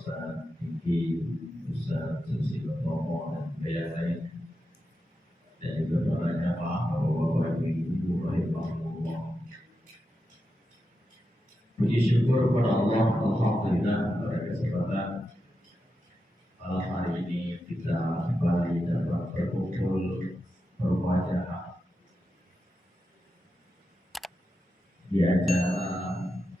Ustaz Tinggi, Ustaz Susilo Tomo dan yang lain, dan juga para jamaah bapak-bapak ibu-ibu rahimahullah. Puji syukur kepada Allah, alhamdulillah pada kesempatan malam hari ini kita kembali dapat berkumpul berwajah di acara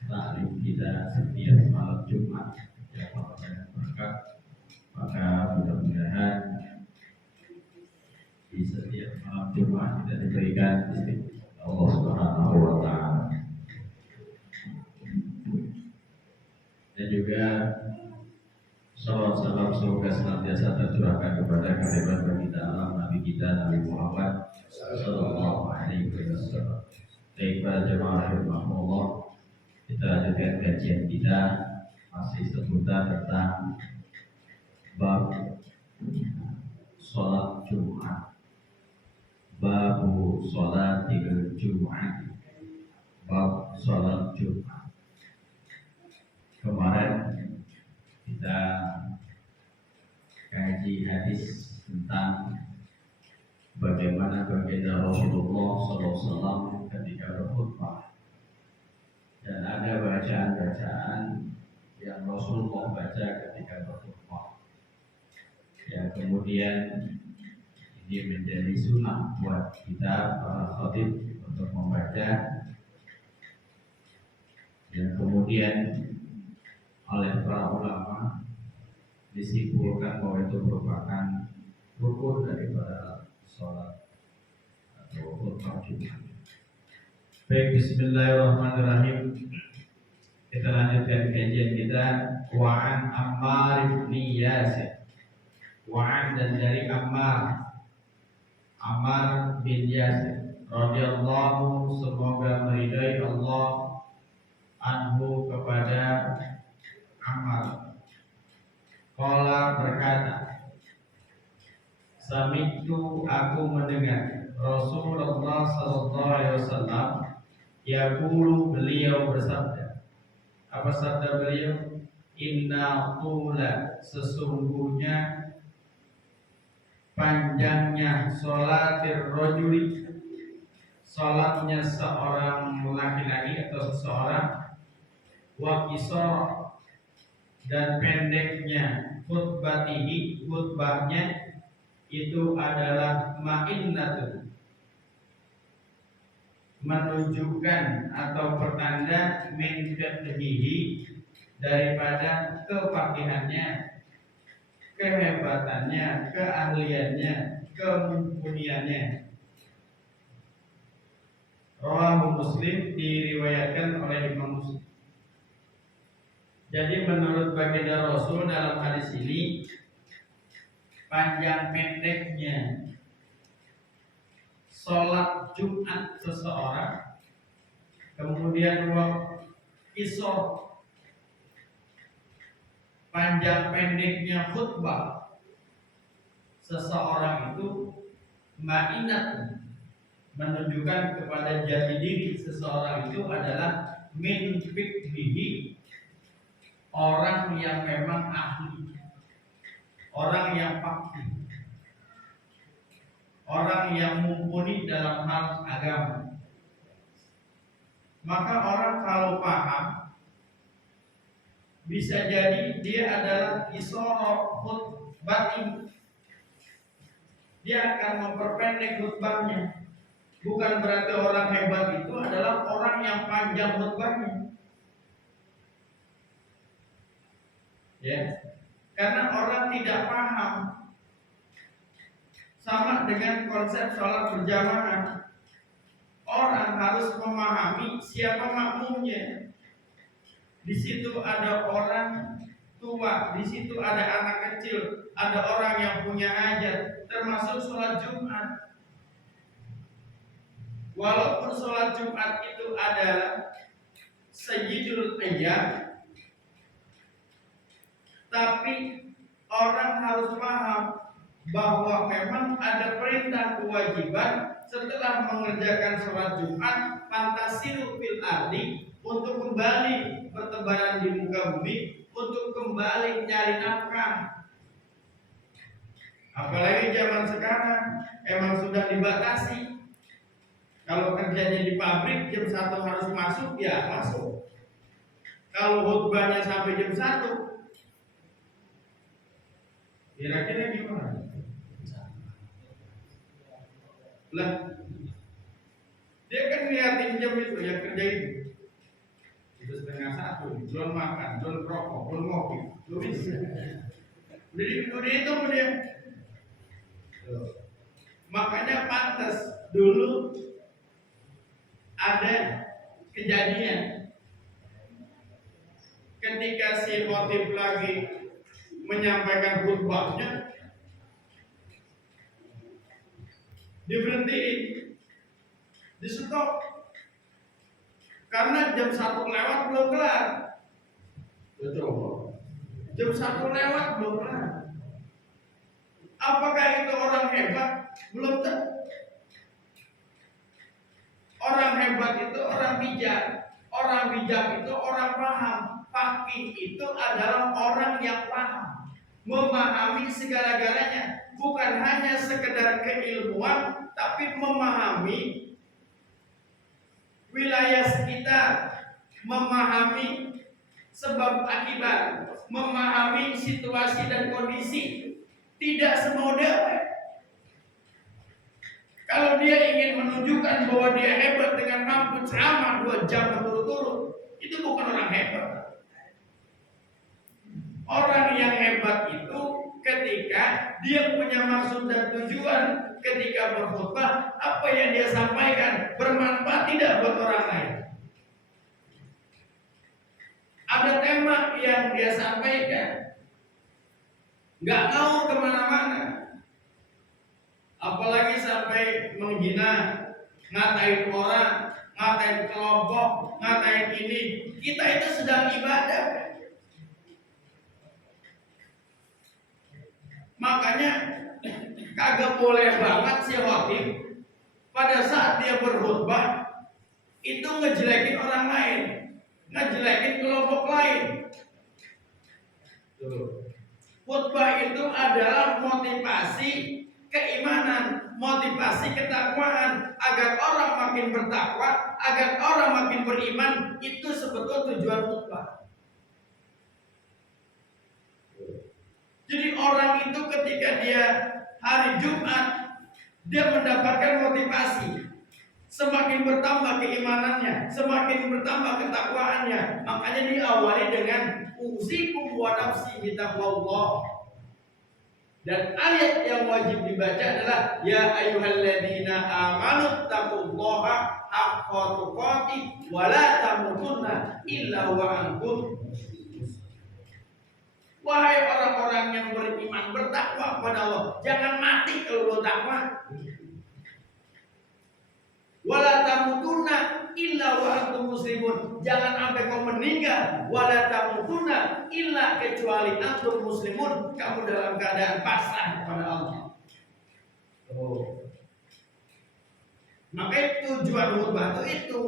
taklim kita setiap malam Jumat yang banyak berkat. Maka mudah-mudahan di setiap malam Jumat kita diberikan istiqomah Allah Subhanahu wa Ta'ala, dan juga salawat salam semoga senantiasa tercurahkan kepada kehebatan baginda alam Nabi kita Nabi Muhammad Sallallahu Alaihi Wasallam. Baik para jemaah rahimahullah, kita lanjutkan kajian kita masih seputar tentang bab sholat Jumat, babu sholatil Jumat, bab sholat Jumat. Kemarin kita kaji hadis tentang bagaimana baginda Rasulullah SAW ketika berkhutbah, dan ada bacaan-bacaan yang Rasulullah baca ketika berkhutbah, yang kemudian ini menjadi sunnah buat kita para khatib untuk membaca, yang kemudian oleh para ulama disimpulkan bahwa itu merupakan rukun daripada sholat atau khutbah Jumat. Baik, bismillahirrahmanirrahim. Kita lanjutkan kajian kita. Wa'an Ammar bin Yasir. Wa'an dan dari Ammar bin Yasir radhiyallahu, semoga meridai Allah, anhu kepada Ammar. Qala berkata, sami'tu aku mendengar Rasulullah sallallahu alaihi wasallam yaqulu, beliau bersabda. Apa sabda beliau? Inna qula, sesungguhnya panjangnya sholatir rajuli, salatnya seorang laki-laki atau seseorang, wa qisar, dan pendeknya khutbatihi, khutbahnya itu adalah ma'innatun, menunjukkan atau pertanda min fiqhihi, daripada kefaqihannya, kehebatannya, keahliannya, kemumpuniannya. Rawahu Muslim, diriwayatkan oleh Imam Muslim. Jadi menurut baginda Rasul dalam hadis ini, panjang pendeknya sholat Jumat seseorang, kemudian kisah panjang pendeknya khutbah seseorang itu, ma'inat, menunjukkan kepada jati diri seseorang itu adalah min fiqhihi, orang yang memang ahli, orang yang faqih, orang yang mumpuni dalam hal agama. Maka orang kalau paham, bisa jadi dia adalah isoro khutbah, dia akan memperpendek khutbahnya. Bukan berarti orang hebat itu adalah orang yang panjang khutbahnya, ya. Karena orang tidak paham. Sama dengan konsep sholat berjamaah, orang harus memahami siapa makmumnya. Di situ ada orang tua, di situ ada anak kecil, ada orang yang punya hajat, termasuk sholat Jumat. Walaupun sholat Jumat itu adalah sayyidul ayyam, tapi orang harus paham bahwa memang ada perintah kewajiban setelah mengerjakan sholat Jumat, fantasiru fil ardi, untuk kembali bertebaran di muka bumi, untuk kembali nyari nafkah. Apalagi zaman sekarang emang sudah dibatasi. Kalau kerjanya di pabrik jam 1 harus masuk, ya masuk. Kalau khutbahnya sampai jam 1, kira-kira gimana? Lah, dia kan ngeliatin jam itu, ya kerja itu. Itu setengah 1, belum makan, belum rokok, belum ngopi, belum bisa. Udah itu dia. Makanya pantas dulu ada kejadian ketika si khotib lagi menyampaikan khutbahnya, diberhentiin, di stop, karena jam 1 lewat belum kelar. Betul. Jam 1 lewat belum kelar. Apakah itu orang hebat? Belum tentu. Orang hebat itu orang bijak. Orang bijak itu orang paham. Faqih itu adalah orang yang paham, memahami segala-galanya, bukan hanya sekedar keilmuan, tapi memahami wilayah sekitar, memahami sebab akibat, memahami situasi dan kondisi. Tidak semua dewa. Kalau dia ingin menunjukkan bahwa dia hebat dengan mampu ceramah 2 jam berturut-turut, itu bukan orang hebat. Orang yang hebat itu ketika dia punya maksud dan tujuan ketika berkhutbah, apa yang dia sampaikan bermanfaat tidak buat orang lain. Ada tema yang dia sampaikan, nggak mau kemana-mana, apalagi sampai menghina, ngatain orang, ngatain kelompok, ngatain ini. Kita itu sedang ibadah. Makanya kagak boleh banget si khotib pada saat dia berkhutbah itu ngejelekin orang lain, ngejelekin kelompok lain. Khutbah itu adalah motivasi keimanan, motivasi ketakwaan, agar orang makin bertakwa, agar orang makin beriman. Itu sebetulnya tujuan khutbah. Jadi orang itu ketika dia hari Jumat, dia mendapatkan motivasi. Semakin bertambah keimanannya, semakin bertambah ketakwaannya. Makanya diawali dengan usikum wa nafsi bitaqwallah. Dan ayat yang wajib dibaca adalah ya ayyuhalladzina amanu taqullaha haqqa tuqatih wa la tamutunna illa wa antum. Wahai orang-orang yang beriman, bertakwa kepada Allah, jangan mati kalau belum takwa. Wala tamutunna illa wa antum muslimun. Jangan sampai kau meninggal. Wala tamutunna illa kecuali antum muslimun, kamu dalam keadaan pasrah kepada Allah. Maka tujuan khutbah itu.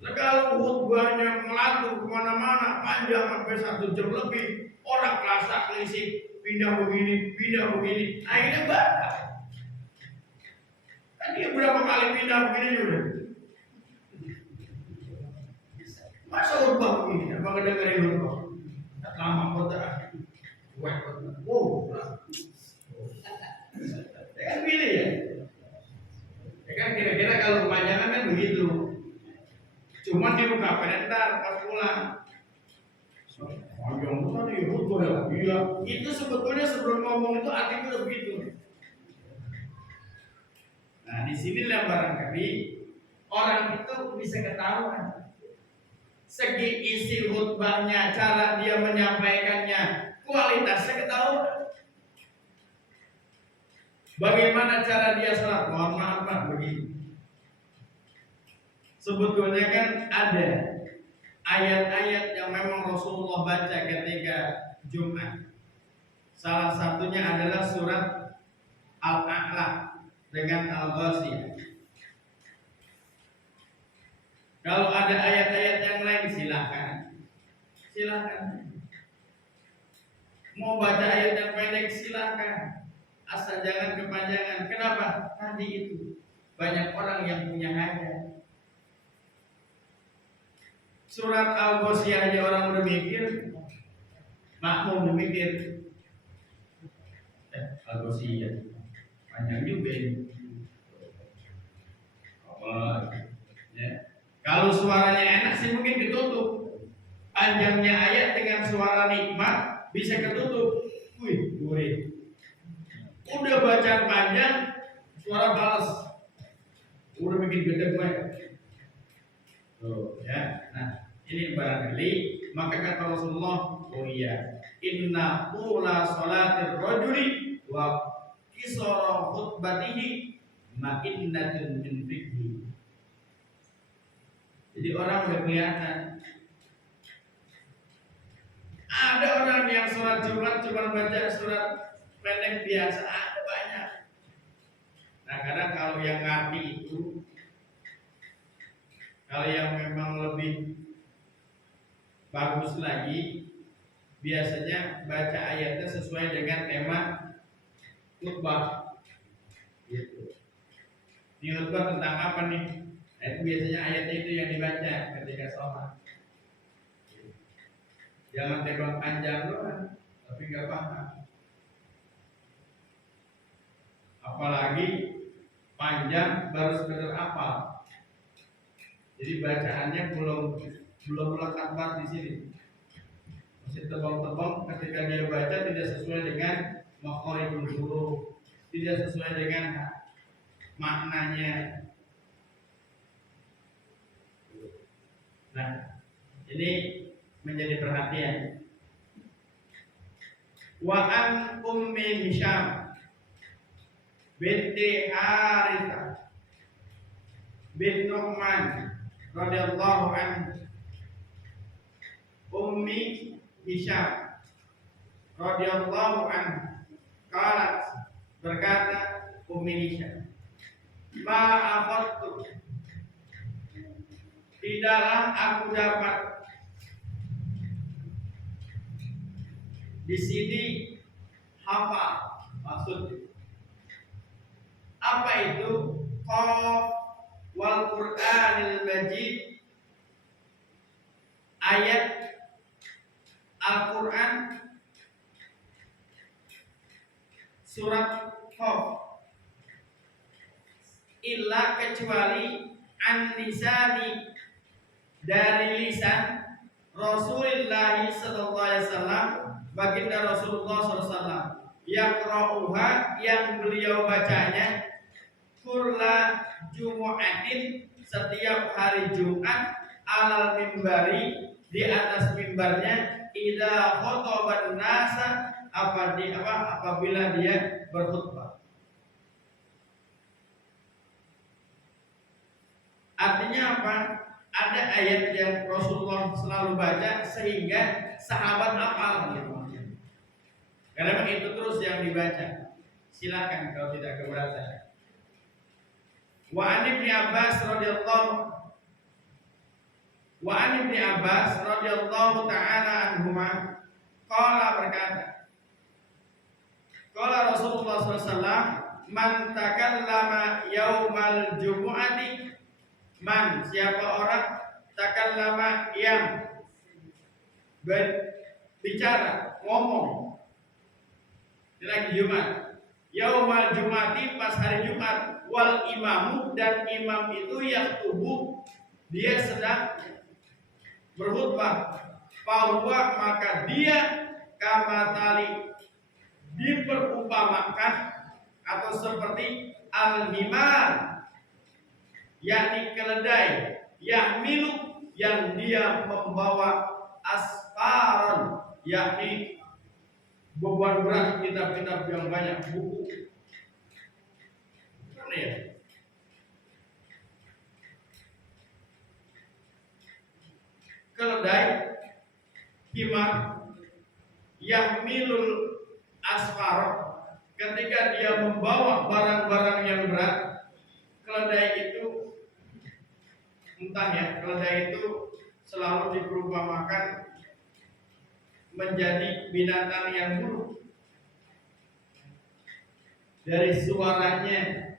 Nah, kalau khutbahnya melatu kemana-mana panjang sampai 1 jam lebih, orang kelasa kelisik, pindah begini, akhirnya batal. Kan dia berapa kali pindah begini juga. Masa khutbah begini? Apa kedengerin khutbah? Tak lama kota. Wow. Ya kan pilih ya. Ya kan kira-kira kalau kepanjangan kan begitu. Cuma di muka ntar pas pulang. Panjang tadi khutbah ya. Iya. Itu sebetulnya sebelum ngomong itu artinya udah begitu. Nah, di sinilah barangkali orang itu bisa ketahuan segi isi khutbahnya, cara dia menyampaikannya, kualitasnya ketahuan. Bagaimana cara dia sholat? Mohon maaf Pak, begini. Sebetulnya kan ada ayat-ayat yang memang Rasulullah baca ketika Jumat. Salah satunya adalah surat Al-A'la dengan Al-Ghasyiyah. Kalau ada ayat-ayat yang lain silakan. Silakan. Mau baca ayat yang pendek silakan. Asal jangan kepanjangan. Kenapa? Tadi itu banyak orang yang punya hajat. Surat Al-Ghasyiyah aja orang udah mikir, makmum mikir. Al-Ghasyiyah panjang juga ini. Ya. Kalau suaranya enak sih mungkin ditutup. Panjangnya ayat dengan suara nikmat bisa ketutup. Wih. Udah bacaan panjang, suara balas. Udah bikin gede gue. Tuh, ya. Nah, ini barangkali maka kata Rasulullah, oh iya, inna qula salatir rajuli wa qisara khutbatihi ma'innatun min fiqhi. Jadi orang udah kelihatan. Ada orang yang sholat Jumat cuma baca surat pendek biasa, ada banyak. Nah, kadang kalau yang ngerti itu, kalau yang memang lebih bagus lagi, biasanya baca ayatnya sesuai dengan tema khutbah. Gitu. Ini khutbah tentang apa nih? Nah, itu biasanya ayatnya itu yang dibaca ketika sholat. Jangan tebak panjang doang, tapi nggak paham. Apalagi panjang baru sekedar hafal. Jadi bacaannya belum melekat banget di sini. Masih tebal-tebal ketika dia baca tidak sesuai dengan makharijul huruf, tidak sesuai dengan maknanya. Nah, ini menjadi perhatian. Wa an ummi Hisham binti Harithah bin Nu'man radhiyallahu anhu. Ummi Hisham radhiyallahu anhu qalat, berkata Ummi Hisham, ma akhadtu, tidaklah aku dapat. Di sini hafal maksud apa itu? Qaf wal Qur'anil Majid, ayat Al-Quran surat Qaf, illa kecuali an lisani, dari lisan Rasulullah sallallahu alaihi wasallam, baginda Rasulullah SAW, yaqra'uha, yang beliau bacanya, kulla jumu'atin, setiap hari Jumat, alal mimbari, di atas mimbarnya, idza khotoban nasa, apabila dia berkhutbah. Artinya apa? Ada ayat yang Rasulullah selalu baca sehingga sahabat hafal gitu. Karena memang itu terus yang dibaca. Silakan kalau tidak keberatan. Wa an Ibnu Abbas radhiyallahu ta'ala anhuma qala, berkata, qala Rasulullah SAW, man takallama yaumal jumu'ati, man, siapa orang, takallama, yang berbicara, ngomong, ini lagi Jumat, yaumal jumati, pas hari Jumat, wal imamu, dan imam itu yang tubuh, dia sedang berkhutbah, bahwa maka dia kama tali, diperumpamakan atau seperti al-himar, yakni keledai, yahmilu, yang dia membawa asfaron, yakni beban berat, kitab-kitab yang banyak, buku. Karena ya, keledai, himar, yahmilul asfar, ketika dia membawa barang-barang yang berat. Keledai itu, entah ya, keledai itu selalu diperumpamakan menjadi binatang yang buruk. Dari suaranya,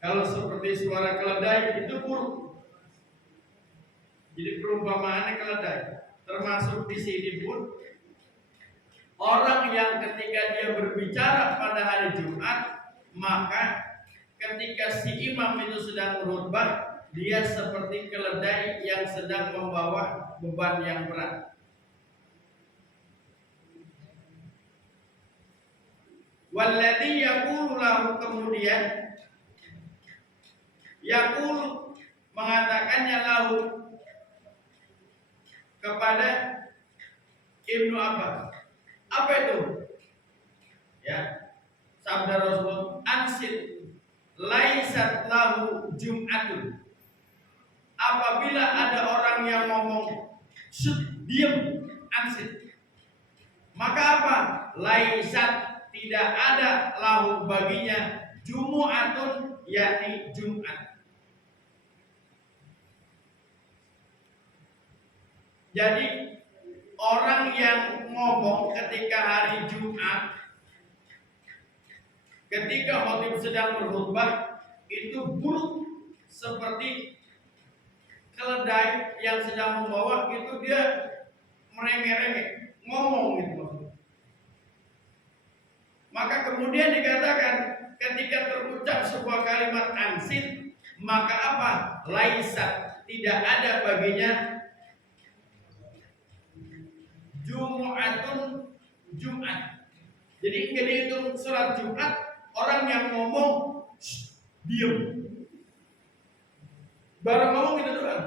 kalau seperti suara keledai itu buruk. Jadi perumpamaannya keledai. Termasuk di sini pun orang yang ketika dia berbicara pada hari Jumat, maka ketika si imam itu sedang berkhutbah, dia seperti keledai yang sedang membawa beban yang berat. Walladzi yaqulu lahu, kemudian yaqulu mengatakannya lahu kepada Ibnu Abbas. Apa itu? Ya, sabda Rasul, ansit laisat lahu jum'atun. Apabila ada orang yang ngomong diam, ansit, maka apa? Laisat, tidak ada lahu baginya jumu'atun, yakni Jumat. Jadi orang yang ngomong ketika hari Jumat, ketika khatib sedang berkhutbah, itu buruk seperti keledai yang sedang membawa, itu dia merengek-rengek, ngomong gitu. Maka kemudian dikatakan ketika terucap sebuah kalimat ansit, maka apa? Laisat, tidak ada baginya Jumu'atun, Jumat. Jadi enggak dihitung sholat Jumat, orang yang ngomong diam. Baru ngomong gitu doang.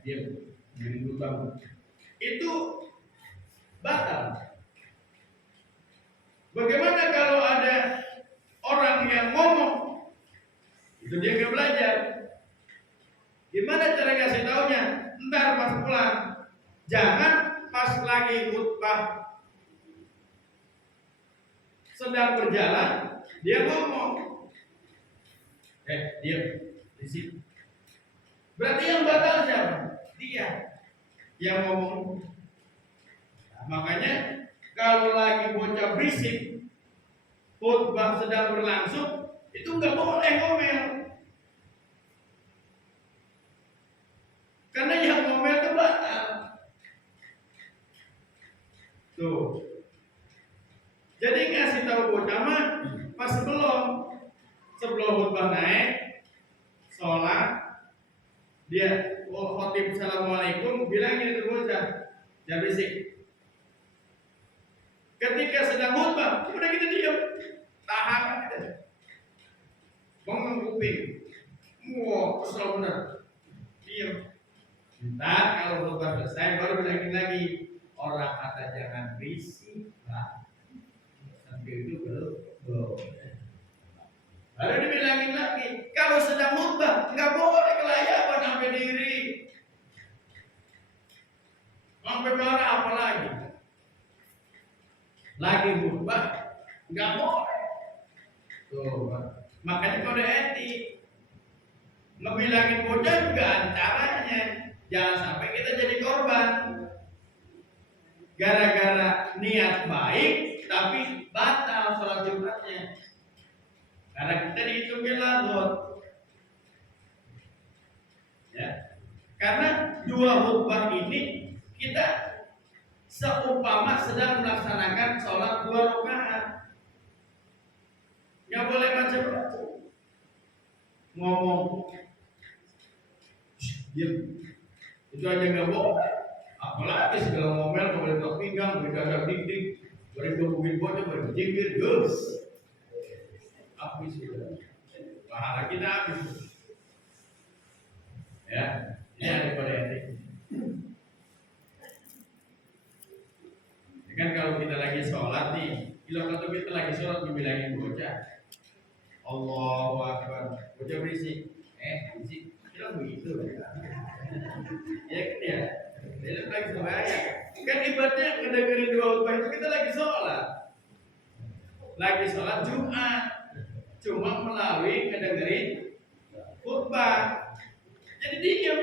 Diam. Jadi bangun. Itu batal. Bagaimana kalau ada orang yang ngomong? Itu dia nggak belajar. Gimana cara ngasih taunya? Ntar pas pulang. Jangan pas lagi khutbah sedang berjalan dia ngomong. Diam di situ. Berarti yang batal siapa? Dia yang ngomong. Nah, makanya kalau lagi bocah berisik, khutbah sedang berlangsung, itu nggak boleh ngomel. Karena yang ngomel itu batal. Tuh. Jadi ngasih tahu bocah mah pas sebelum khutbah naik, sholat, dia khotib assalamualaikum, bilang gini ke bocah, jangan berisik. Ketika sedang khutbah, udah kita diam, tahan kita, ngomong kuping, wow kesel bener, diam. Ntar kalau khutbah selesai baru bilangin lagi, orang kata jangan berisik lah, sampai itu belum. Baru dibilangin lagi, kalau sedang khutbah nggak boleh kelayapan sampai diri, sampai marah apalagi. Lagi khutbah nggak boleh. Tuh, makanya kode etik ngebilangin bocah juga ada caranya. Jangan sampai kita jadi korban gara-gara niat baik tapi batal sholat Jumatnya karena kita dihitungin lagut. Ya, karena dua khutbah ini kita seumpama sedang melaksanakan sholat 2 rakaat. Nggak boleh macam-macam. Ngomong, diam. Itu aja nggak boleh. Apalagi segala ngomel, boleh tok pinggang, boleh dadak dik-dik, boleh gebukin bocah, boleh jingkir, gus. Habis sudah. Pahala kita habis. Ya, ini ada kode etik. Kan kalau kita lagi sholat nih, kalau kita lagi sholat dibilangin bocah, Allahu Akbar, bocah berisik, berisik, kita begitu, ya kan ya, dia lagi sembahyang, kan ibaratnya ngedengerin dua khutbah itu kita lagi sholat Jumat, cuma melalui ngedengerin khutbah, jadi diam.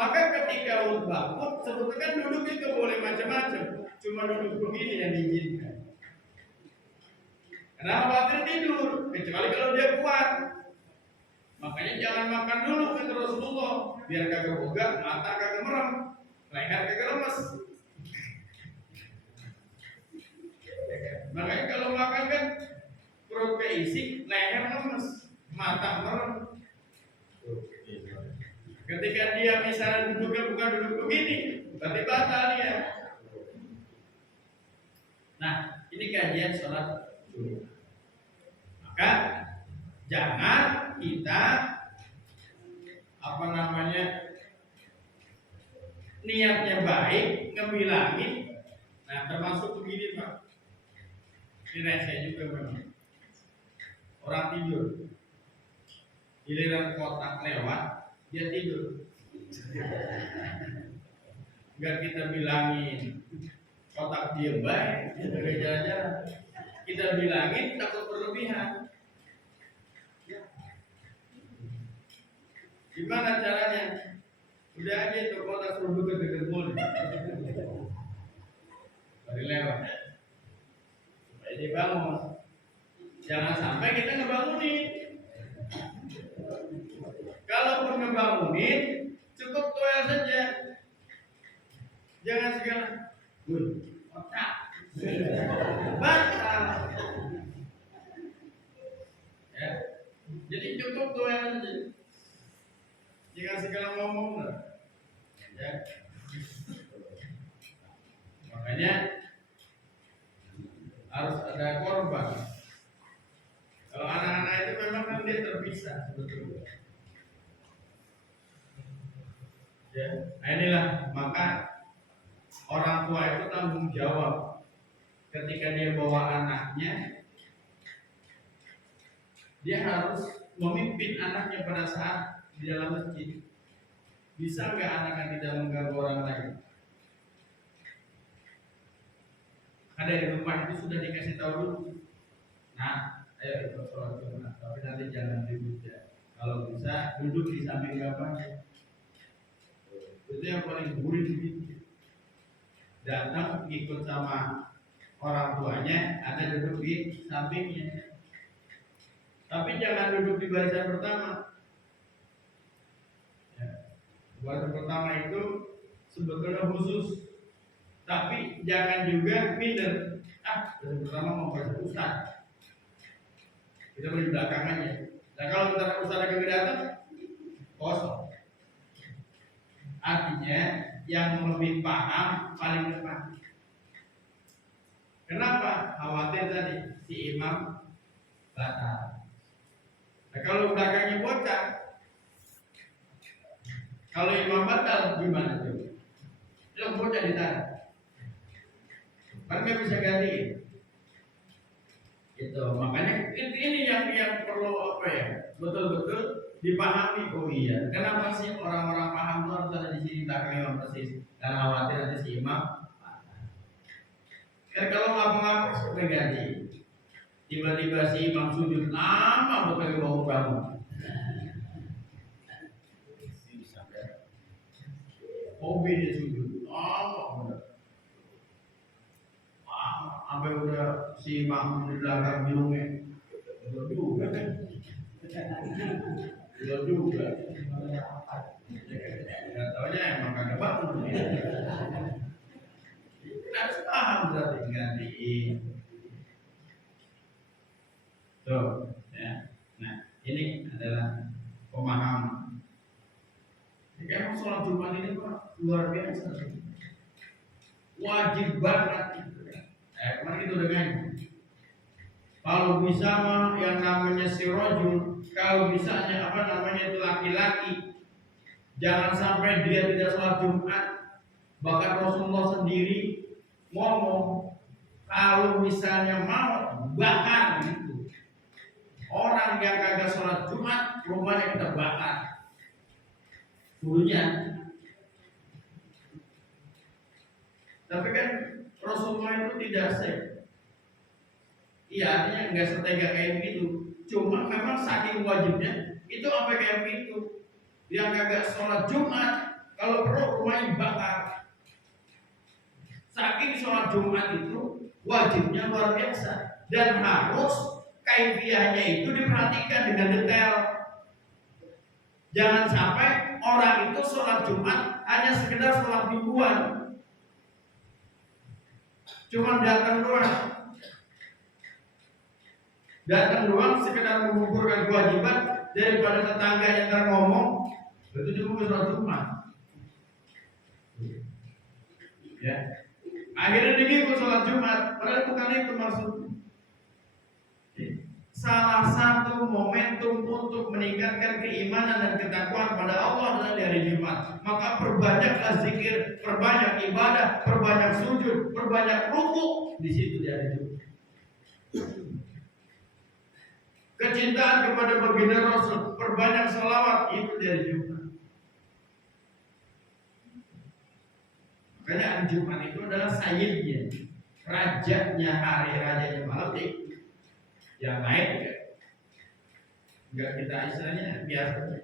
Maka ketika bangun, sebetulnya kan duduknya nggak boleh macam-macam, cuma duduk begini yang diizinkan. Karena khawatir tidur, kecuali kalau dia kuat. Makanya jangan makan dulu kata Rasulullah, biar kagak boga, mata kagak merem, leher kagak lemes. Makanya kalau makan kan perut keisi, leher lemes, mata merem. Ketika dia misalnya duduknya bukan duduk begini, berarti batal ya. Nah, ini kajian sholat Jumat. Maka jangan kita niatnya baik, ngebilangin. Nah, termasuk begini Pak. Ini rese juga memang. Orang tidur, giliran kotak lewat, dia tidur. Enggak kita bilangin kotak diem baik, dia jalan-jalan. Kita bilangin takut berlebihan. Gimana caranya? Udah aja tuh kotak suruh ke gerbong. Baru lewat. Supaya dia bangun. Jangan sampai kita ngebangunin. Kalaupun ngebangunin, cukup toel saja. Jangan segala, otak, batal. Ya, jadi cukup toel saja. Jangan segala ngomong lah. Ya. Makanya harus ada korban. Kalau anak-anak itu memang kan dia terpisah sebetulnya. Ya, inilah maka orang tua itu tanggung jawab ketika dia bawa anaknya, dia harus memimpin anaknya pada saat di dalam masjid. Bisa nggak anak yang tidak mengganggu orang lain? Ada di rumah itu sudah dikasih tahu dulu. Nah, ayo ikut sholat Jumat, tapi nanti jangan ribut ya. Kalau bisa duduk di samping bapaknya. Itu yang paling buruk gitu. Datang ikut sama orang tuanya, ada duduk di sampingnya. Tapi jangan duduk di barisan pertama. Ya. Barisan pertama itu sebetulnya khusus. Tapi jangan juga minder. Barisan pertama mau barisan ustaz. Kita beri belakangannya. Nah kalau kita ustaz lagi datang, kosong. Artinya yang lebih paham paling depan. Kenapa? Khawatir tadi si imam batal. Nah, kalau belakangnya bocah, kalau imam batal gimana tuh? Yang bocah ditarik, kan nggak bisa ganti. Itu makanya ini yang perlu apa ya? Betul-betul dipahami. Oh iya, kenapa sih orang-orang paham tuh harus ada di sini belakang imam persis? Karena khawatir nanti si imam. Kan kalau ngapa-ngapa sudah ganti. Tiba-tiba si imam sujud lama betul bangun. Hobi dia sujud lama benar. Sampai udah si imam di belakang binungnya. Udah juga kan? Udah juga. Nggak taunya emang kagak bangun. Harus paham berarti gantiin. Tuh, ya. Nah, ini adalah pemahaman. Jika emang sholat Jumat ini Pak luar biasa, wajib banget. Kemarin itu dengan kalau bisa mah yang namanya sirojul, kalau bisanya apa namanya itu laki-laki, jangan sampai dia tidak sholat Jumat. Bahkan Rasulullah sendiri ngomong kalau misalnya mau bakar gitu. Orang yang kagak sholat Jumat rumahnya kita bakar. Dulunya. Tapi kan Rasulullah itu tidak safe. Iya, artinya nggak setega kayak gitu. Cuma memang saking wajibnya itu sampai kayak gitu. Yang kagak sholat Jumat Kalau perlu rumahnya dibakar. Saking sholat Jumat itu wajibnya luar biasa dan harus kaifiahnya itu diperhatikan dengan detail. Jangan sampai orang itu sholat Jumat hanya sekedar sholat mingguan, cuma datang doang sekedar mengumpulkan kewajiban daripada tetangga yang ngomong itu juga sholat Jumat. Ya. Akhirnya dia sholat Jumat, padahal bukan itu maksudnya. Salah satu momentum untuk meningkatkan keimanan dan ketakwaan pada Allah adalah di hari Jumat. Maka perbanyaklah zikir, perbanyak ibadah, perbanyak sujud, perbanyak ruku di situ di hari Jumat. Kecintaan kepada baginda Rasul, perbanyak sholawat itu di hari Jumat. Makanya hari Jumat itu adalah sayyidnya, rajanya hari, rajanya malam itu. Yang lain enggak kita istilahnya biasa.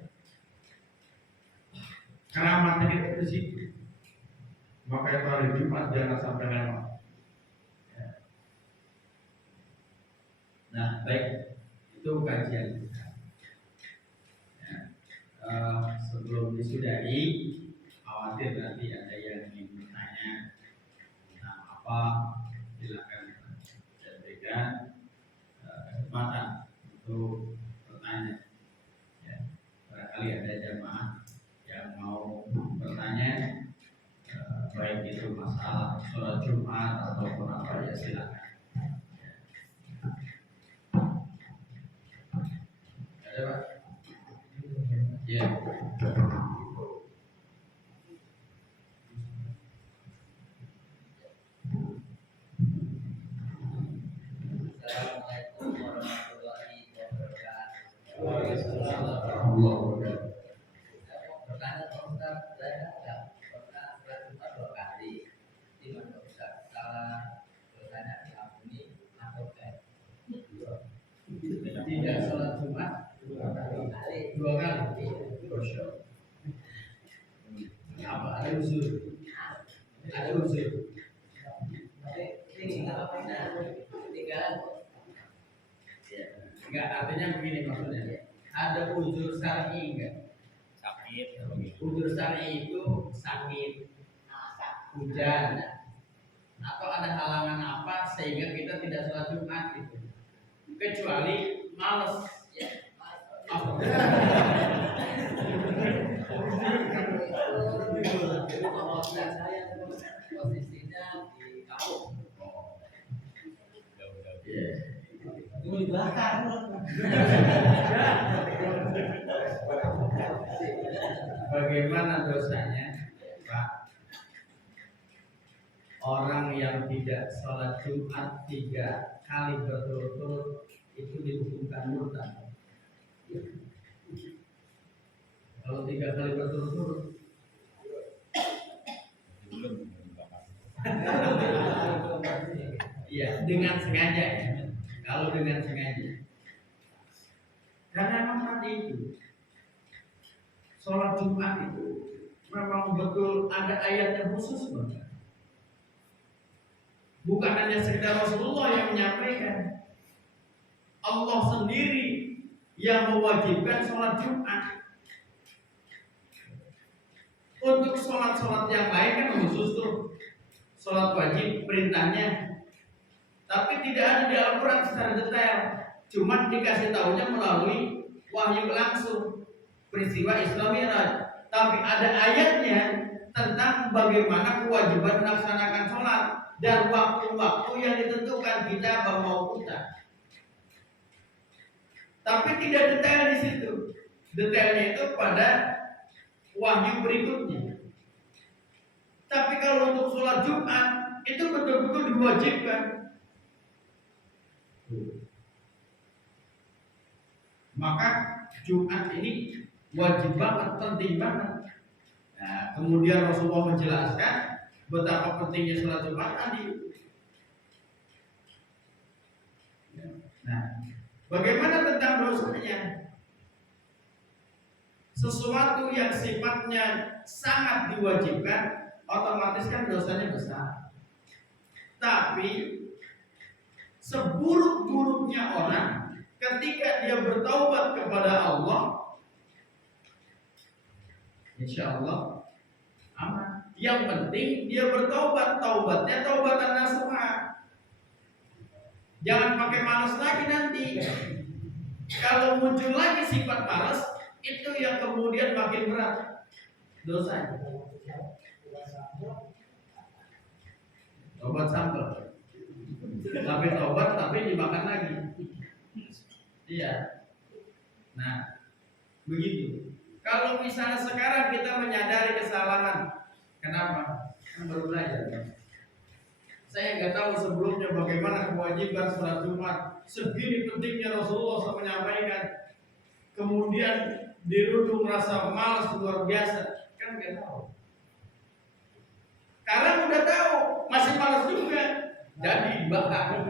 Keramatnya itu di situ. Maka itu hari Jumat jangan sampai lewat. Nah, baik, itu kajian kita. Sebelum disudahi, khawatir nanti ada yang ingin bertanya tentang apa, silakan saya berikan kesempatan untuk bertanya. Ya, barangkali ada jamaah yang mau bertanya, baik itu masalah sholat Jumat ataupun apa, ya silakan. Ada Pak? Ya. Assalamualaikum warahmatullahi wabarakatuh. Bertanya Pak Ustaz, saya pernah sholat Jumat 2 kali. Di mana Ustaz salah dosanya diampuni atau tidak? Tidak sholat Jumat 2 kali. Apa ada usul? Ada usul. Ini apa tinggalan? Enggak, artinya begini maksudnya. Ada uzur syar'i enggak? Sakit. Uzur syar'i itu sakit, hujan, atau ada halangan apa sehingga kita tidak sholat Jumat gitu. Kecuali males. Ya, saya posisinya di kampung. Itu dibakar. Bagaimana dosanya, Pak? Orang yang tidak sholat Jumat 3 kali berturut-turut itu dihukumkan murtad. Kalau 3 kali berturut-turut, iya, dengan sengaja ya. Kalau dengan sengaja, karena memang tadi itu sholat Jumat itu memang betul ada ayatnya khusus banget. Bukan hanya sekedar Rasulullah yang menyampaikan, Allah sendiri yang mewajibkan sholat Jumat. Untuk sholat-sholat yang lain kan khusus tuh, sholat wajib perintahnya, tapi tidak ada di Al-Quran secara detail. Cuma dikasih tahunya melalui wahyu langsung, peristiwa Isra Mi'raj. Tapi ada ayatnya tentang bagaimana kewajiban melaksanakan sholat dan waktu-waktu yang ditentukan kita mau kita. Tapi tidak detail di situ. Detailnya itu pada wahyu berikutnya. Tapi kalau untuk sholat Jumat itu betul-betul diwajibkan. Maka Jumat ini wajib banget, penting banget. Nah, kemudian Rasulullah menjelaskan betapa pentingnya sholat Jumat tadi. Nah, bagaimana tentang dosanya? Sesuatu yang sifatnya sangat diwajibkan, otomatis kan dosanya besar. Tapi seburuk-buruknya orang ketika dia bertaubat kepada Allah, insya Allah aman. Yang penting dia bertaubat, taubatnya taubatan nasuha. Jangan pakai malas lagi nanti. Kalau muncul lagi sifat malas, itu yang kemudian makin berat dosanya. Tobat sambal, tapi tobat tapi dimakan lagi. Iya. Nah, begitu. Kalau misalnya sekarang kita menyadari kesalahan, kenapa? Kan baru belajar. Saya nggak tahu sebelumnya bagaimana kewajiban sholat Jumat. Segini pentingnya Rasulullah SAW menyampaikan. Kemudian dirundung rasa malas luar biasa. Kan nggak tahu. Sekarang udah tahu, masih malas juga. Jadi bakar.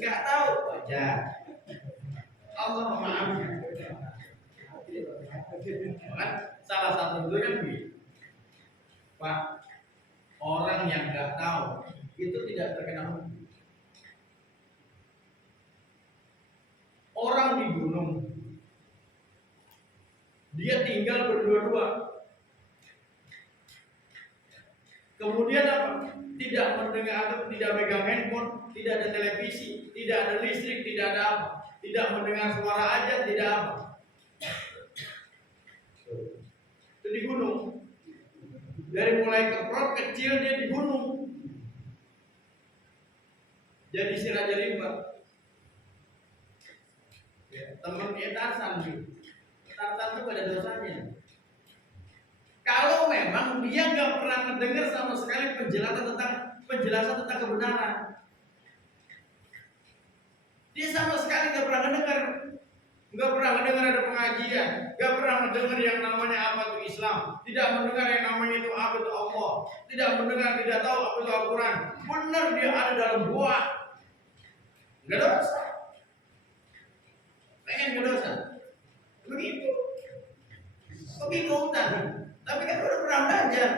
Nggak tahu aja. Allah maafkan. Kan salah satu bentuknya begini, Pak. Orang yang nggak tahu itu tidak terkena hukum. Orang di gunung, dia tinggal berdua-dua. Kemudian apa? Tidak mendengar atau tidak megang handphone, tidak ada televisi, tidak ada listrik, tidak ada apa, tidak mendengar suara azan, tidak apa. Itu di gunung. Dari mulai keprot kecil dia di gunung. Jadi si Raja Rimba. Ya, temennya Tarsan gitu. Tarsan itu pada dosanya. Kalau memang dia nggak pernah mendengar sama sekali penjelasan tentang kebenaran, dia sama sekali nggak pernah mendengar, ada pengajian, nggak pernah mendengar yang namanya apa itu Islam, tidak mendengar yang namanya itu apa itu Allah, tidak mendengar, tidak tahu apa itu Al-Quran. Benar dia ada dalam gua, nggak dosa, pengen nggak dosa, begitu, bingung tadi. Tapi kan udah pernah belajar.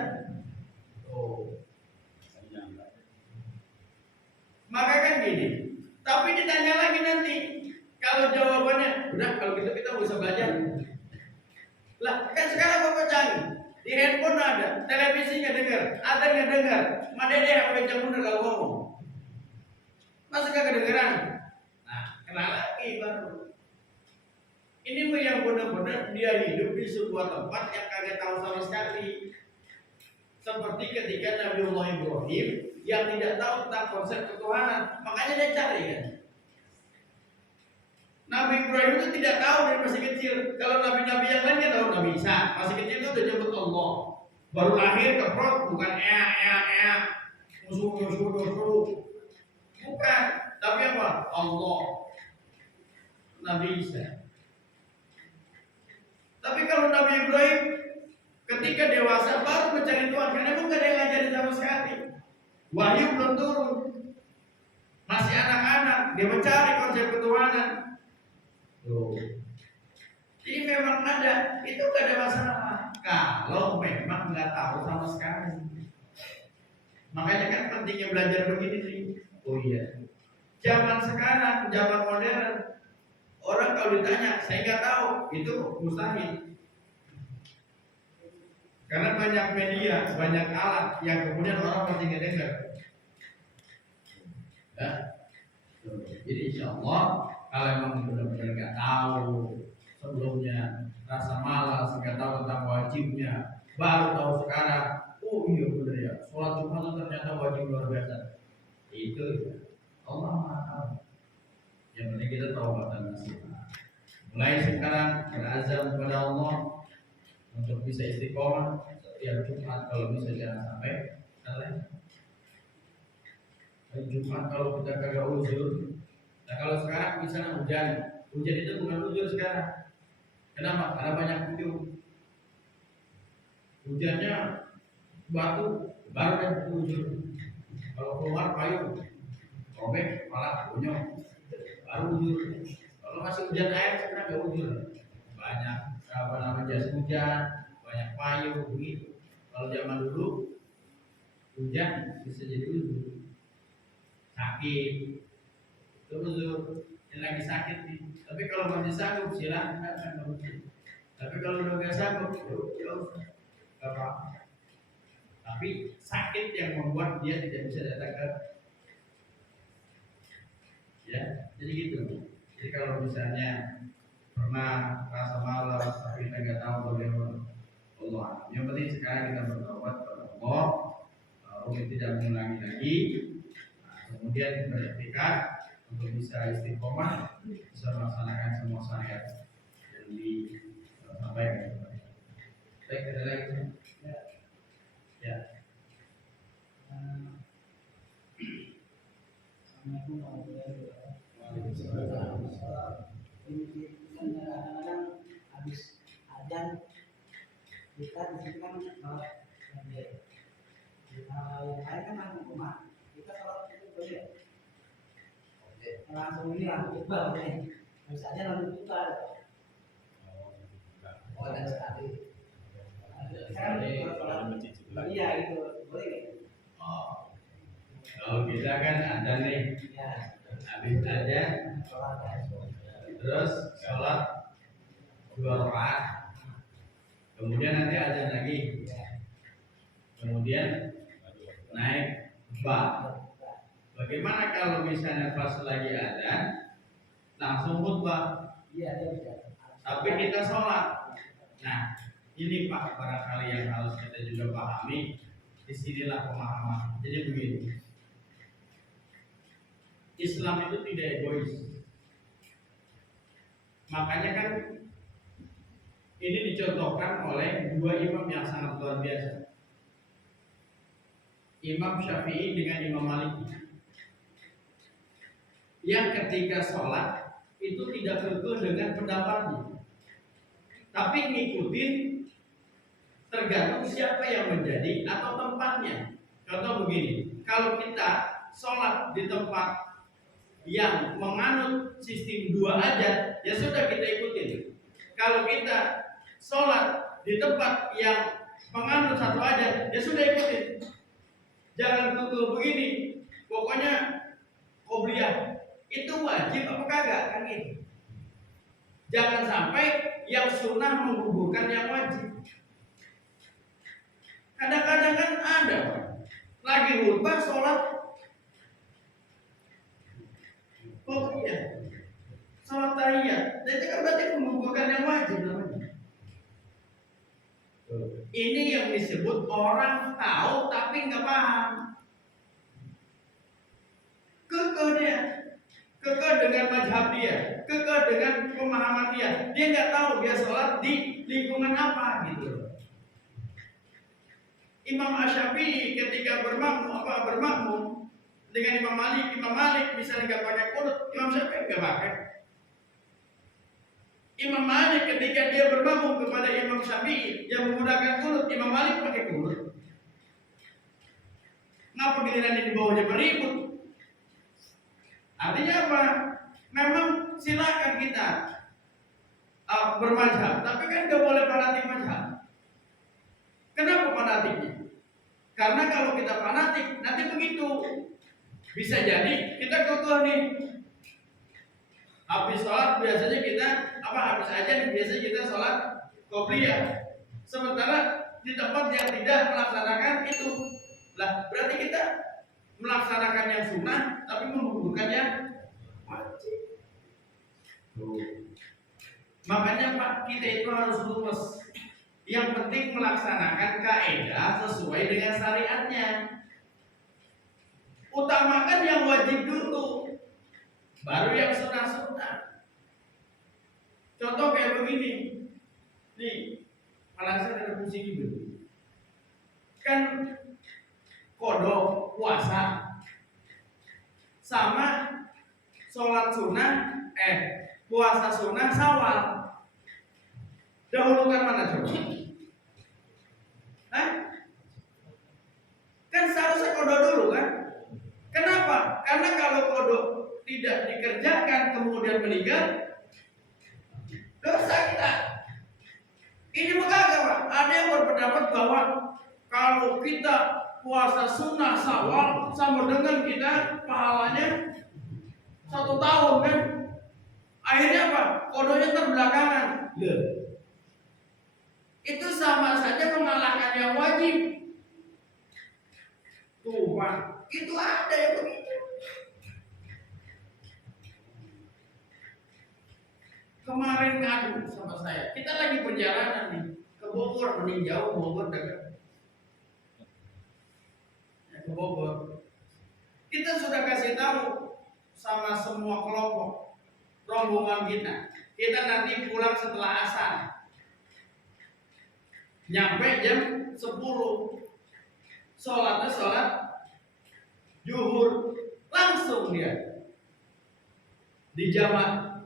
Maka kan gini. Tapi ditanya lagi nanti. Kalau jawabannya, udah kalau gitu kita nggak usah belajar. Lah kan sekarang Bapak canggih. Di handphone ada, televisi nggak dengar, ada nggak dengar. Mana dia yang pencet bener kalau ngomong. Masa nggak kedengeran? Nah, kenal lagi baru. Ini yang benar-benar dia hidup di sebuah tempat yang kagak tahu sama sekali. Seperti ketika Nabiullah Ibrahim yang tidak tahu tentang konsep ketuhanan, makanya dia cari kan. Nabi Ibrahim itu tidak tahu dari masih kecil. Kalau nabi-nabi yang lain kan tahu, Nabi Isa masih kecil itu udah nyebut Allah. Baru lahir keprot bukan musuh. Bukan, tapi apa? Allah. Nabi Isa. Tapi kalau Nabi Ibrahim ketika dewasa baru mencari Tuhan, karena emang gak ada yang ngajarin sama sekali. Wahyu belum turun, masih anak-anak, dia mencari konsep ketuhanan. Jadi memang ada, itu gak ada masalah. Kalau memang nggak tahu sama sekali. Makanya kan pentingnya belajar begini sih. Oh iya. Zaman sekarang, zaman modern, orang kalau ditanya, saya nggak tahu, itu mustahil. Karena banyak media, banyak alat yang kemudian orang pasti nggak dengar. Ya. Jadi insya Allah kalau memang benar-benar nggak tahu sebelumnya, rasa malas, nggak tahu tentang wajibnya, baru tahu sekarang. Oh iya benar ya, sholat Jumat itu ternyata wajib luar biasa. Itu ya. Allah maha. Yang penting kita taubatan nasuha. Mulai sekarang berazam kepada Allah untuk bisa istiqomah setiap Jumat, kalau bisa jangan sampai salah. Hari Jumat kalau kita kagak uzur. Nah kalau sekarang misalnya hujan itu bukan uzur sekarang. Kenapa? Karena banyak puing. Hujannya batu baru dan uzur. Kalau keluar payung robek malah bonyok baru uzur. Kalau masih hujan air sekarang nggak uzur. Banyak apa namanya jas hujan, banyak payung begitu. Kalau zaman dulu hujan bisa jadi uzur, sakit itu uzur, yang lagi sakit nih. Tapi kalau masih sanggup silahkan. Tapi kalau udah gak sanggup, ya usah, gak apa-apa. Tapi sakit yang membuat dia tidak bisa datang ke, ya, jadi gitu. Jadi kalau misalnya pernah rasa malas tapi kita nggak tahu bagaimana Allah. Yang penting sekarang kita bertobat kepada Allah, untuk tidak mengulangi lagi. Nah, kemudian bertekad untuk bisa istiqomah, bisa melaksanakan semua syariat yang disampaikan. Baik, ada lagi? Ya. Assalamualaikum warahmatullahi wabarakatuh. Ini kan kadang-kadang habis adzan kita di sini kan sholat yang lain kan langsung rumah kita sholat itu boleh langsung ini langsung khutbah boleh habis adzan langsung khutbah. Oh dan sekali kan iya itu boleh. Oh, kalau kita kan ada nih, Ya. habis aja, terus sholat 2 rakaat, kemudian nanti azan lagi, kemudian naik khutbah. Bagaimana kalau misalnya pas lagi azan langsung khutbah, Iya, dia bisa. tapi kita sholat? Nah, ini Pak barangkali yang harus kita juga pahami. Disinilah pemahaman. Jadi begini, Islam itu tidak egois. Makanya kan ini dicontohkan oleh 2 imam yang sangat luar biasa, Imam Syafi'i dengan Imam Maliki, yang ketika sholat itu tidak kekeh dengan pendapatnya, tapi ngikutin tergantung siapa yang menjadi atau tempatnya. Contoh begini, kalau kita sholat di tempat yang menganut sistem 2 aja, ya sudah kita ikutin. Kalau kita sholat di tempat yang menganut 1 aja, ya sudah ikutin. Jangan tutup begini, pokoknya qobliyah itu wajib apa kagak kan gitu. Jangan sampai yang sunnah menggugurkan yang wajib. Kadang-kadang kan ada lagi khutbah sholat qobliyah, sholat tahiyat, dan itu kan berarti menggugurkan yang wajib namanya. Ini yang disebut orang tahu tapi nggak paham. Kekeh dia, kekeh dengan mazhab dia, kekeh dengan pemahaman dia. Dia nggak tahu dia sholat di lingkungan apa gitu. Imam Asy-Syafi'i ketika bermakmum dengan Imam Malik misalnya nggak pakai kunut, Imam Syafi'i nggak pakai. Imam Malik ketika dia bermakmum kepada Imam Syafi'i yang menggunakan kunut, Imam Malik pakai kunut. Ngapa giliran di bawahnya beribut? Artinya apa? Memang silakan kita bermazhab, tapi kan nggak boleh fanatik mazhab. Kenapa fanatiknya? Karena kalau kita fanatik, nanti begitu. Bisa jadi kita kekeh nih. Habis sholat biasanya kita habis aja biasanya kita sholat qobliyah. Sementara di tempat yang tidak melaksanakan itu, lah berarti kita melaksanakan yang sunnah tapi menggugurkan yang wajib. Makanya Pak, kita itu harus lurus. Yang penting melaksanakan kaidah sesuai dengan syariatnya. Utamakan yang wajib dulu, baru yang sunnah-sunnah. Contoh kayak begini, nih, alasan ada pusing gitu. Kan kodok puasa sama sholat sunnah, puasa sunnah Syawal. Dahulukan mana coba? Hah? Kan seharusnya kodok dulu kan? Kenapa? Karena kalau kodok tidak dikerjakan kemudian meninggal, dosa kita. kita puasa sunnah Syawal sama dengan kita pahalanya 1 tahun kan? Akhirnya apa? Kodonya terbelakangan. Itu sama saja mengalahkan yang wajib. Tuh Pak, itu ada yang begitu. Kemarin ngadu sama saya, kita lagi perjalanan nih ke Bogor, mending jauh Bogor dekat. Ya, ke Bogor. Kita sudah kasih tahu sama semua kelompok rombongan kita. Kita nanti pulang setelah asar. Nyampe jam 10. Sholatnya sholat zuhur, langsung dia di jamak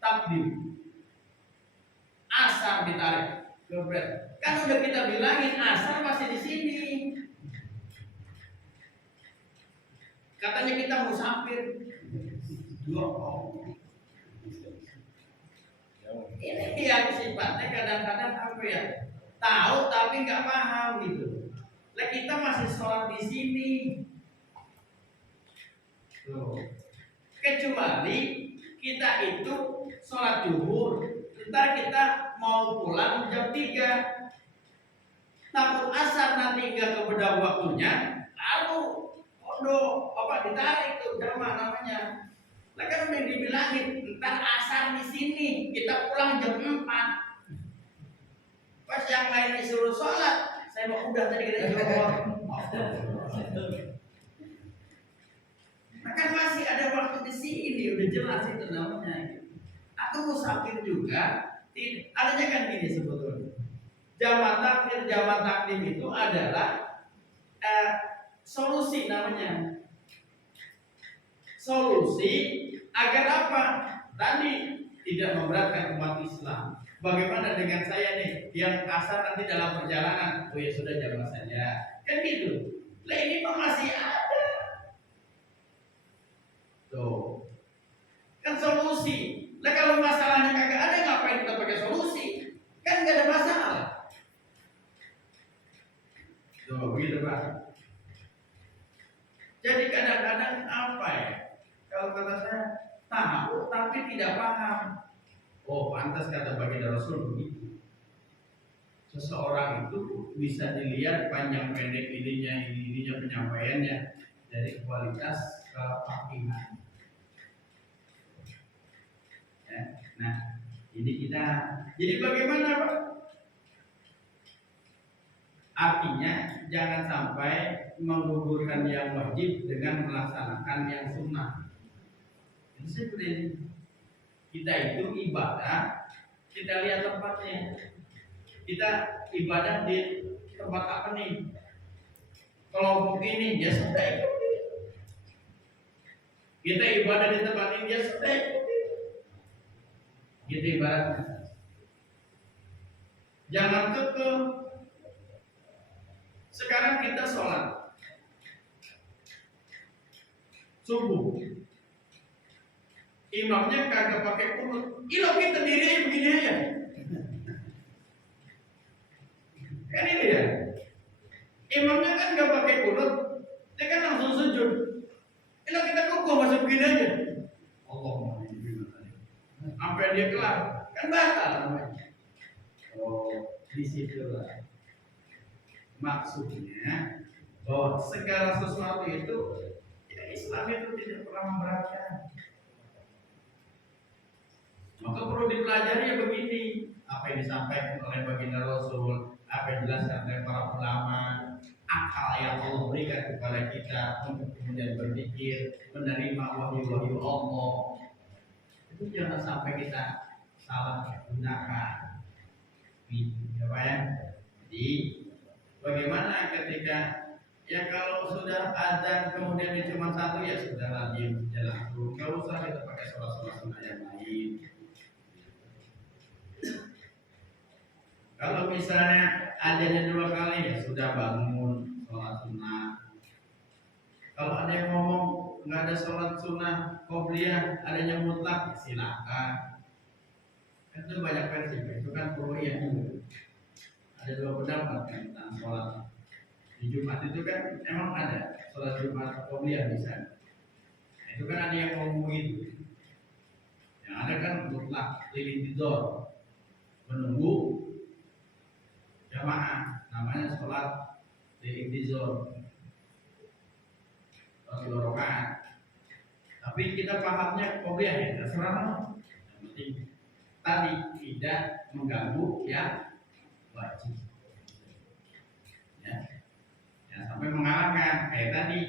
takdim. Asar ditarik ke bed. Kan udah kita bilangin asar masih di sini. Katanya kita musafir. Ini yang sifatnya kadang-kadang apa ya? Tahu tapi nggak paham gitu. Lah kita masih sholat di sini. Tuh. Kecuali kita itu sholat zuhur, ntar kita mau pulang jam 3. Takut asar nanti nggak kebedah waktunya, lalu ditarik tuh jamaah namanya. Lah kan udah dibilangin ntar asar di sini, kita pulang jam 4. Pas yang lain disuruh sholat, saya mau udah tadi kita jawab. Nah kan masih ada waktu di sini, udah jelas itu namanya. Atau musafir juga, adanya kan gini sebetulnya. Jamak takdir, jamak takdim itu adalah solusi namanya. Solusi agar apa? Tadi tidak memberatkan umat Islam. Bagaimana dengan saya nih yang asar nanti dalam perjalanan? Oh ya sudah jamak saja. Kan gitu. Lah ini mah masih ada. Tuh. Kan solusi. Lah kalau masalahnya kagak ada ngapain kita pakai solusi? Kan nggak ada masalah. Tuh, gitu Pak. Jadi kadang-kadang apa ya? Kalau kata saya tahu tapi tidak paham. Oh, pantas kata baginda Rasul begitu. Seseorang itu bisa dilihat panjang pendek ininya penyampaiannya dari kualitas kefakihan. Ya, nah, jadi bagaimana Pak? Artinya jangan sampai menggugurkan yang wajib dengan melaksanakan yang sunnah. Itu sebenarnya kita itu ibadah, kita lihat tempatnya. Kita ibadah di tempat apa nih? Kelompok ini ya sudah ikuti. Kita ibadah di tempat ini ya sudah ikuti. Gitu ibaratnya. Jangan kekeh. Sekarang kita sholat subuh, imamnya kagak pakai kunut, kita diri aja begini aja. Kan ini ya, imamnya kan nggak pakai kunut, dia kan langsung sujud. Kita kukuh masuk begini aja. Allahumma sampai dia kelar, kan batal namanya. Oh, disitulah maksudnya bahwa segala sesuatu itu ya Islam itu tidak pernah memberatkan. Maka perlu dipelajari ya begini, apa yang disampaikan oleh baginda Rasul, apa yang dijelaskan oleh para ulama, akal yang Allah berikan kepada kita untuk kemudian berpikir, menerima wahyu-wahyu Allah. Itu jangan sampai kita salah gunakan. Ya Pak ya. Jadi bagaimana ketika ya kalau sudah azan kemudian dia cuma satu ya sudah lazim jalan langsung, nggak usah kita pakai sholat sunnah yang lain. Kalau misalnya azannya 2 kali ya sudah bangun sholat sunnah. Kalau ada yang ngomong nggak ada sholat sunnah qobliyah, adanya mutlak, silakan. Itu banyak versi, itu kan ru'yah juga. Ada 2 pendapat tentang sholat. Di Jumat itu kan emang ada sholat Jumat qobliyah bisa. Nah, itu kan ada yang ngomong gitu. Yang ada kan mutlak lilin tidur, menunggu jamaah, namanya sholat lilin tidur, sholat 2 rakaat. Tapi kita pahamnya qobliyah ya, terserah. Yang penting tadi tidak mengganggu yang wajib. Ya, ya sampai mengalahkan kayak tadi,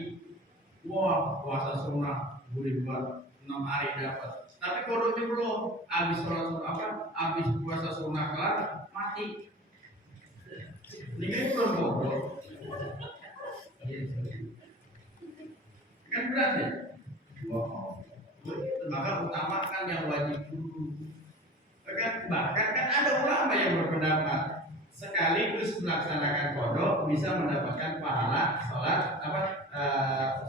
wah puasa sunnah boleh buat 6 hari dapat, tapi kodoknya belum habis sholat sunnah habis puasa sunnah kelar mati. Ini belum goblok. Kan berat ya. Wah, maka utamakan yang wajib dulu. Bahkan kan ada ulama yang berpendapat sekaligus melaksanakan kodok bisa mendapatkan pahala sholat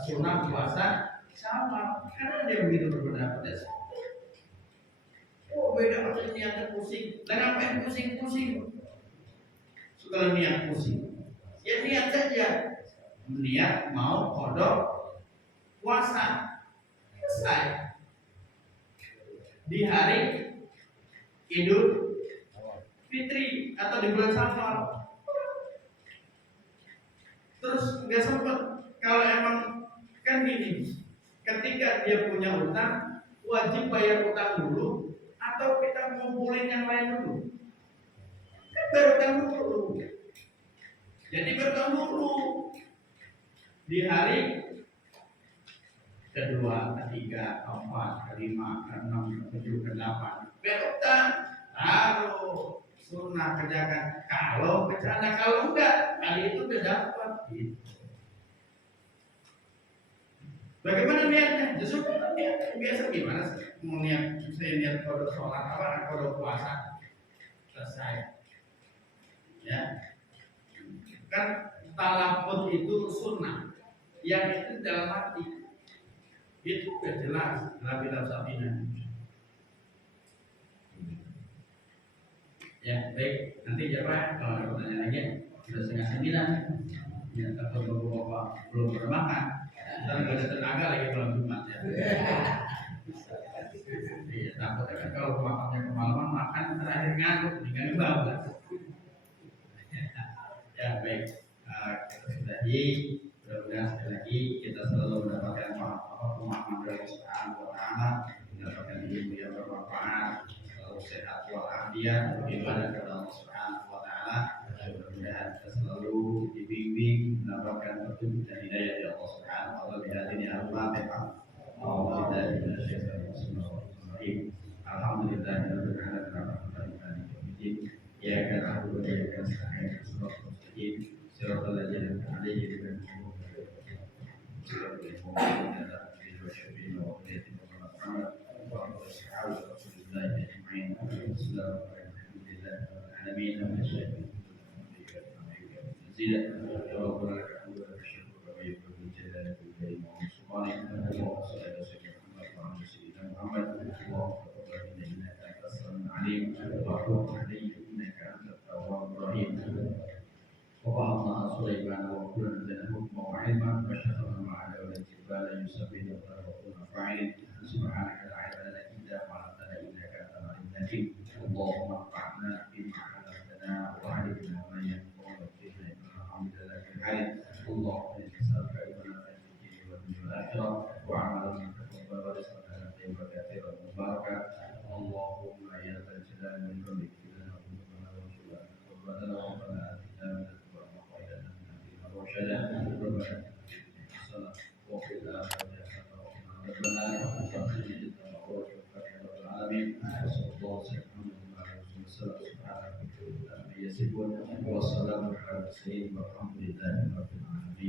sunnah puasa sama. Karena dia begitu berpendapat. Oh beda macam niatnya pusing. Dan apa yang pusing-pusing? Kalau niat pusing, ya niat saja. Niat mau kodok puasa selesai di hari Idul Fitri atau di bulan Safar. Terus nggak sempet. Kalau emang kan gini, ketika dia punya utang, wajib bayar utang dulu atau kita ngumpulin yang lain dulu. Kan berutang dulu. Jadi berutang dulu di hari kedua, ketiga, keempat, kelima, keenam, ketujuh, kedelapan. Berutang, baru sunnah kerjakan. Kalau bercanda, kalau enggak, kali itu udah dapat. Gitu. Bagaimana niatnya? Justru niat biasa gimana sih? Mau niat, saya niat kodok sholat kodok puasa selesai. Ya, kan talafut itu sunnah, yang itu dalam hati. Itu sudah jelas bila sabina. Ya baik, nanti jawab kalau ada pertanyaan lagi. Sudah 8:30. Ya takut bapak belum bermakan. Ntar nggak ada tenaga lagi malam Jumat ya. Iya takutnya kan kalau makannya kemalaman makan terakhir ngantuk dengan bablas. Ya baik, kita sudahi. Mudah-mudahan sekali lagi kita selalu mendapatkan pemahaman dari Subhanahu wa Ta'ala, mendapatkan ilmu yang bermanfaat, selalu sehat walafiat, beribadah kepada Allah Subhanahu wa Ta'ala. Mudah-mudahan kita selalu dibimbing mendapatkan petunjuk dan hidayah dari Allah Subhanahu wa Ta'ala. Bihadini al-Fatihah. Alhamdulillahirabbil alamin. Ya kan aku ya kan saya siratal ladzina alaihim وَأَعْطَاهَا سُلَيْمَانَ وَكُلًّا آتَيْنَا حُكْمًا وَعِلْمًا وَشَكَرْنَا مَا عَلَى الْجِبَالِ يُسَبِّحْنَ اللَّهَ وَكُنَّا فَاعِلِينَ سُبْحَانَكَ لَا عِلْمَ لَنَا إِلَّا مَا عَلَّمْتَنَا إِنَّكَ أَنْتَ الْعَلِيمُ الْحَكِيمُ اللهم انفعنا بما علمتنا وعلمنا ما ينفعنا وزدنا علما الحمد لله في الحال اللهم إنا نسألك علما في الدين والدنيا والآخرة وعملا متقبلا ورزقا طيبا كثيرا مباركا اللهم يا ذا الجلال والإكرام اغفر لنا ذنوبنا واغفر لنا ربنا آتنا من ربنا وفي الآخرة حسنة وقنا عذاب النار وأخرجنا من النار يا رب العالمين وصلى الله وسلم على رسول الله سبحانه وتعالى يصفون والسلام على المرسلين والحمد لله رب العالمين.